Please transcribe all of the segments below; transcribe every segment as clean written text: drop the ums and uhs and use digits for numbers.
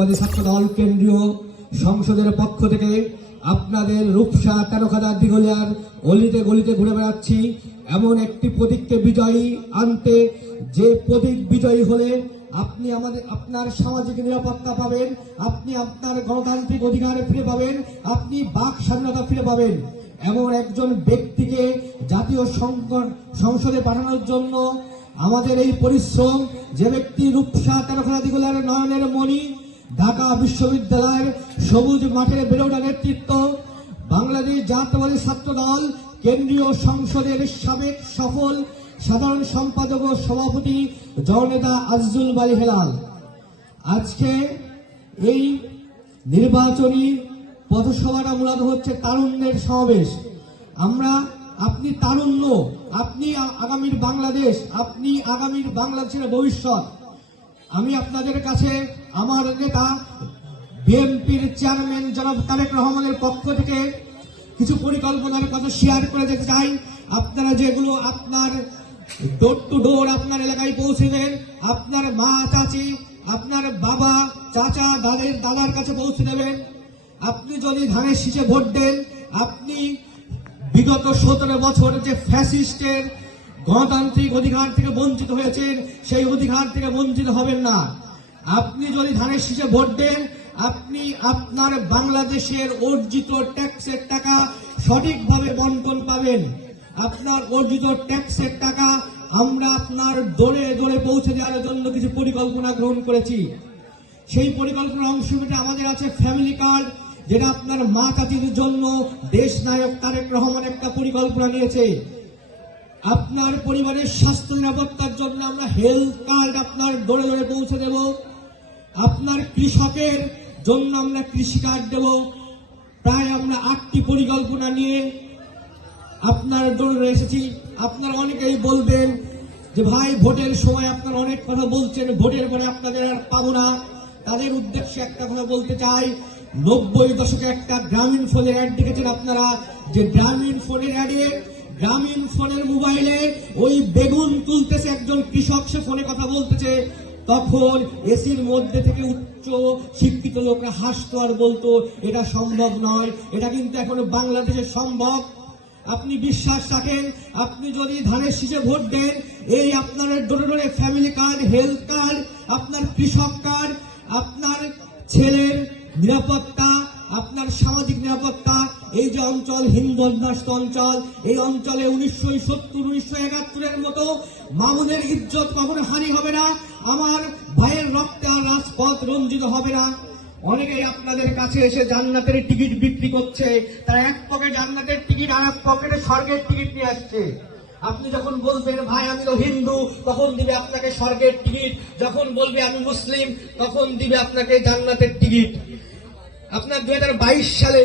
জাতীয়তাবাদী ছাত্র দল কেন্দ্রীয় সংসদের পক্ষ থেকে আপনাদের রূপসা তেরোখাদা দিঘলিয়ার অলিতে গলিতে ঘুরে বেড়াচ্ছি এমন একটি প্রতীককে বিজয়ী আনতে, যে প্রতীক বিজয়ী হলে আপনি আপনার সামাজিক নিরাপত্তা পাবেন, আপনি আপনার গণতান্ত্রিক অধিকার ফিরে পাবেন, আপনি বাক স্বাধীনতা ফিরে পাবেন। এমন একজন ব্যক্তিকে জাতীয় সংসদে পাঠানোর জন্য আমাদের এই পরিশ্রম, যে ব্যক্তি রূপসা তেরোখাদা দিঘলিয়ার নয়নের মণি, ঢাকা বিশ্ববিদ্যালয়ের সবুজ মাঠের বেড়ে ওঠা নেতৃত্ব, বাংলাদেশ জাতীয়তাবাদী ছাত্র দল কেন্দ্রীয় সংসদের সাবেক সফল সাধারণ সম্পাদক ও সভাপতি জননেতা আজিজুল বারী হেলাল। আজকে এই নির্বাচনী পথসভাটা মূলত হচ্ছে তারুণ্যের সমাবেশ। আপনি তারুণ্য, আপনি আগামীর বাংলাদেশ, আপনি আগামীর বাংলাদেশের ভবিষ্যৎ। আমি আপনাদের কাছে আমার নেতা বিএনপির চেয়ারম্যান জনাব তারেক রহমানের পক্ষ থেকে কিছু পরিকল্পনার কথা শেয়ার করে যেতে চাই। আপনারা যেগুলো আপনার ডোর টু ডোর আপনার এলাকায় পৌঁছে দেন, আপনার মা চাচি, আপনার বাবা চাচা দাদার কাছে পৌঁছে দেবেন। আপনি যদি ধানের শীষে ভোট দেন, আপনি বিগত 17 বছর যে ফ্যাসিস্টের গণতান্ত্রিক অধিকার থেকে বঞ্চিত হয়েছেন, সেই অধিকার থেকে বঞ্চিত হবেন না। আপনি যদি ধানের শীষে ভোট দেন, আপনি আপনার বাংলাদেশের অর্জিত ট্যাক্সের টাকা সঠিকভাবে বন্টন পাবেন। আপনার অর্জিত ট্যাক্সের টাকা আমরা আপনার দোরে দোরে পৌঁছে দেওয়ার জন্য কিছু পরিকল্পনা গ্রহণ করেছি। সেই পরিকল্পনার অংশ হিসেবে আমাদের আছে ফ্যামিলি কার্ড, যেটা আপনার মা চাচিদের জন্য দেশ নায়ক তারেক রহমান একটা পরিকল্পনা নিয়েছে। আপনার পরিবারের স্বাস্থ্য নিরাপত্তার জন্য আমরা হেলথ কার্ড আপনার দোরে দোরে পৌঁছে দেব। আপনার কৃষকের জন্য আমরা কৃষি কার্ড দেব। প্রায় আমরা 8টি পরিকল্পনা নিয়ে আপনার দৌড়ে এসেছি। আপনারা অনেকেই বলবেন যে ভাই ভোটের সময় আপনারা অনেক কথা বলছেন, ভোটের পরে আপনাদের আর পাবো না। তাদের উদ্দেশ্যে একটা কথা বলতে চাই, 90 দশকে একটা গ্রামীণ ফোনের অ্যাড দেখেছেন আপনারা, যে গ্রামীণ ফোনের অ্যাডে গ্রামীণ ফোনের মোবাইলে ওই বেগুন তুলতেছে একজন কৃষক, সে ফোনে কথা বলতেছে। তখন এসির মধ্যে থেকে উচ্চ শিক্ষিত লোকরা হাসতো আর বলতো এটা সম্ভব নয়। এটা কিন্তু এখন বাংলাদেশে সম্ভব। আপনি বিশ্বাস রাখেন, আপনি যদি ধানের শীষে ভোট দেন, এই আপনার ডোরে ডোরে ফ্যামিলি কার্ড, হেলথ কার্ড, আপনার কৃষক কার্ড, আপনার ছেলের নিরাপত্তা, আপনার সামাজিক নিরাপত্তা। এই যে অঞ্চল হিন্দু অধ্যুষিত অঞ্চল, এই অঞ্চলে 1970-1971-এর মতো মামুনের ইজ্জত কখনো হানি হবে না, আমার ভাইয়ের রক্তে আর রাজপথ রঞ্জিত হবে না। অনেকেই আপনাদের কাছে এসে জান্নাতের টিকিট বিক্রি করছে, তারা এক পকেটে জান্নাতের টিকিট আর এক পকেটে স্বর্গের টিকিট নিয়ে আসছে। আপনি যখন বলবেন ভাই আমি তো হিন্দু, তখন দিবে আপনাকে স্বর্গের টিকিট। যখন বলবে আমি মুসলিম, তখন দিবে আপনাকে জান্নাতের টিকিট। আপনার 2022 সালে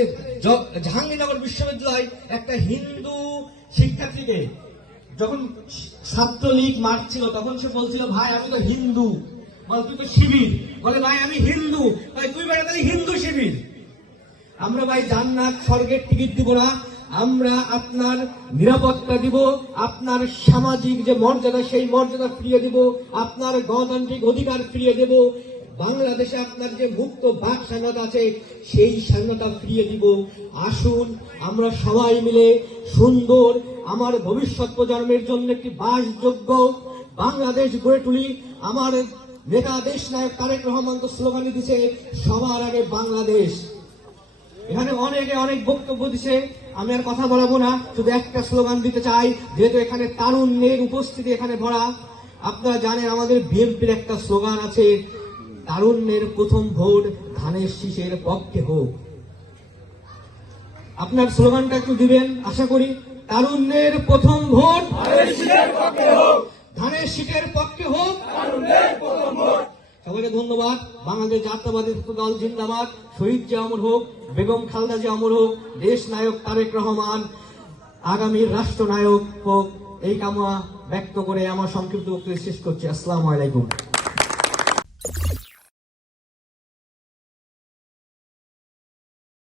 জাহাঙ্গীরনগর বিশ্ববিদ্যালয় একটা হিন্দু শিক্ষার্থীকে যখন ছাত্রলীগ মারছিল, তখন সে বলছিল ভাই আমি তো হিন্দু। বলে তুই তো শিবির। বলে ভাই আমি হিন্দু। তাই তুই বেড়া তাই হিন্দু শিবির। আমরা ভাই জান্নাত স্বর্গের টিকিট দিব না, আমরা আপনার নিরাপত্তা দিব, আপনার সামাজিক যে মর্যাদা সেই মর্যাদা ফিরিয়ে দিব, আপনার গণতান্ত্রিক অধিকার ফিরিয়ে দেব। বাংলাদেশে আপনার যে মুক্ত বাক স্বাধীনতা আছে সেই স্বাধীনতা ফিরিয়ে দিব। আসুন আমরা সবাই মিলে সুন্দর আমার ভবিষ্যৎ প্রজন্মের জন্য একটি বাসযোগ্য বাংলাদেশ গড়ে তুলি। আমার নেতা দেশ নায়ক তারেক রহমান তো স্লোগান দিচ্ছে সবার আগে বাংলাদেশ। এখানে অনেকে অনেক বক্তব্য দিচ্ছে, আমি আর কথা বলাবো না, শুধু একটা স্লোগান দিতে চাই, যেহেতু এখানে তারুণ্যের উপস্থিতি এখানে ভরা। আপনারা জানেন আমাদের বিএনপির একটা স্লোগান আছে, তারুণ্যের প্রথম ভোট ধানের শীষের পক্ষে হোক। আপনার স্লোগানটা একটু দিবেন আশা করি, তারুণ্যের প্রথম ভোট ধানের শীষের পক্ষে হোক, ধানের শীষের পক্ষে হোক, তারুণ্যের প্রথম ভোট। সবাইকে ধন্যবাদ। বাংলাদেশ জাতীয়তাবাদী দল জিন্দাবাদ। শহীদ জিয়া অমর হোক, বেগম খালেদা জিয়া অমর হোক, দেশ নায়ক তারেক রহমান আগামীর রাষ্ট্রনায়ক হোক, এই কামনা ব্যক্ত করে আমার সংক্ষিপ্ত বক্তব্য শেষ করছি। আসসালামু আলাইকুম।